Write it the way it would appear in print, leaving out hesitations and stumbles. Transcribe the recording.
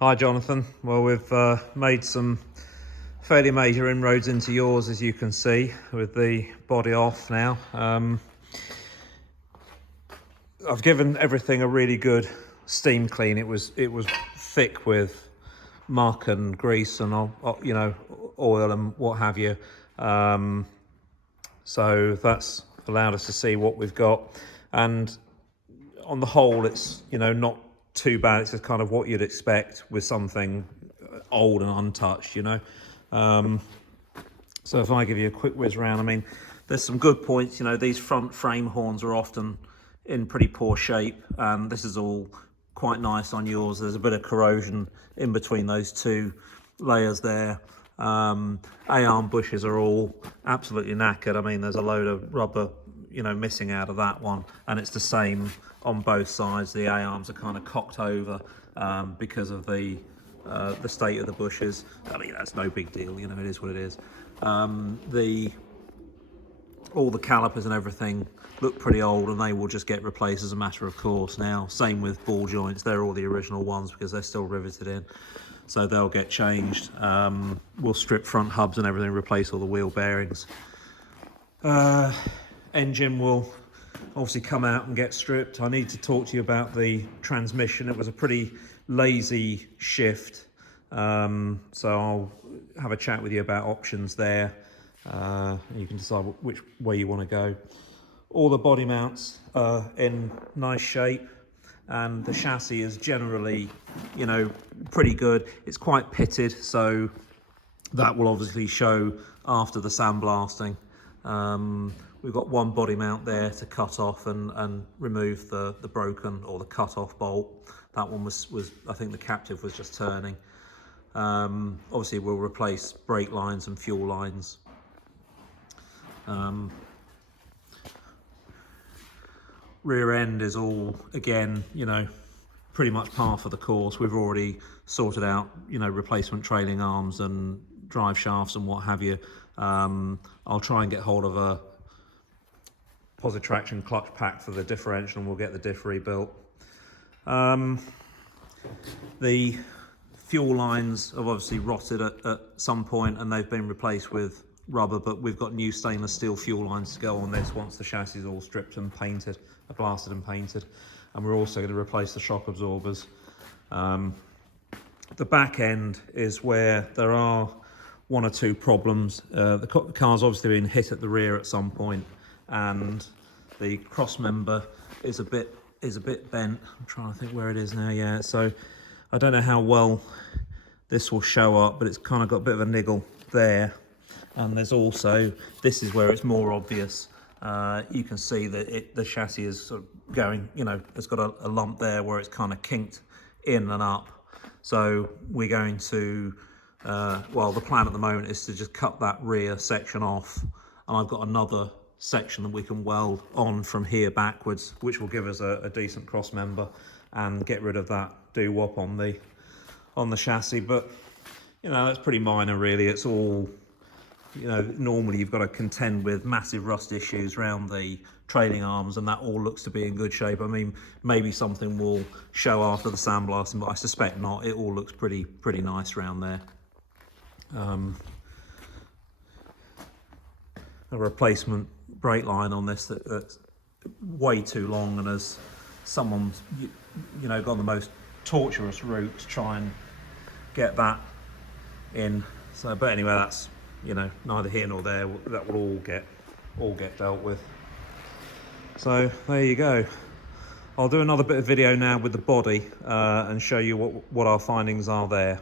Hi Jonathan. Well, we've made some fairly major inroads into yours, as you can see, with the body off now. I've given everything a really good steam clean. It was thick with muck and grease and oil and what have you. So that's allowed us to see what we've got, and on the whole, it's not too bad. It's just kind of what you'd expect with something old and untouched, So if I give you a quick whiz round, I mean, there's some good points. These front frame horns are often in pretty poor shape, and this is all quite nice on yours. There's a bit of corrosion in between those two layers there. A-arm bushes are all absolutely knackered. I mean, there's a load of rubber missing out of that one, and it's the same on both sides. The A-arms are kind of cocked over because of the state of the bushes. I mean, that's no big deal, it is what it is. All the calipers and everything look pretty old, and they will just get replaced as a matter of course now. Same with ball joints. They're all the original ones because they're still riveted in, so they'll get changed. We'll strip front hubs and everything, replace all the wheel bearings. Engine will obviously come out and get stripped. I need to talk to you about the transmission. It was a pretty lazy shift, so I'll have a chat with you about options there. You can decide which way you want to go. All the body mounts are in nice shape, and the chassis is generally pretty good. It's quite pitted, so that will obviously show after the sandblasting. We've got one body mount there to cut off and remove the broken or the cut off bolt. That one was I think the captive was just turning. Obviously we'll replace brake lines and fuel lines. Rear end is all, again, pretty much par for the course. We've already sorted out, replacement trailing arms and drive shafts and what have you. I'll try and get hold of a positive traction clutch pack for the differential, and we'll get the diff rebuilt. The fuel lines have obviously rotted at some point, and they've been replaced with rubber, but we've got new stainless steel fuel lines to go on this once the chassis is all stripped and painted, blasted and painted. And we're also going to replace the shock absorbers. The back end is where there are one or two problems. The car's obviously been hit at the rear at some point, and the cross member is a bit bent. I'm trying to think where it is now. Yeah, so I don't know how well this will show up, but it's kind of got a bit of a niggle there. And there's also, this is where it's more obvious. You can see that the chassis is sort of going, it's got a lump there where it's kind of kinked in and up. So we're going to, well, the plan at the moment is to just cut that rear section off, and I've got another section that we can weld on from here backwards, which will give us a decent cross member and get rid of that doo-wop on the chassis. But that's pretty minor really. It's all, normally you've got to contend with massive rust issues around the trailing arms, and that all looks to be in good shape. I mean, maybe something will show after the sandblasting, but I suspect not. It all looks pretty nice around there. A replacement brake line on this that's way too long, and as someone's gone the most torturous route to try and get that in. So, but anyway, that's neither here nor there. That will all get dealt with. So there you go. I'll do another bit of video now with the body and show you what our findings are there.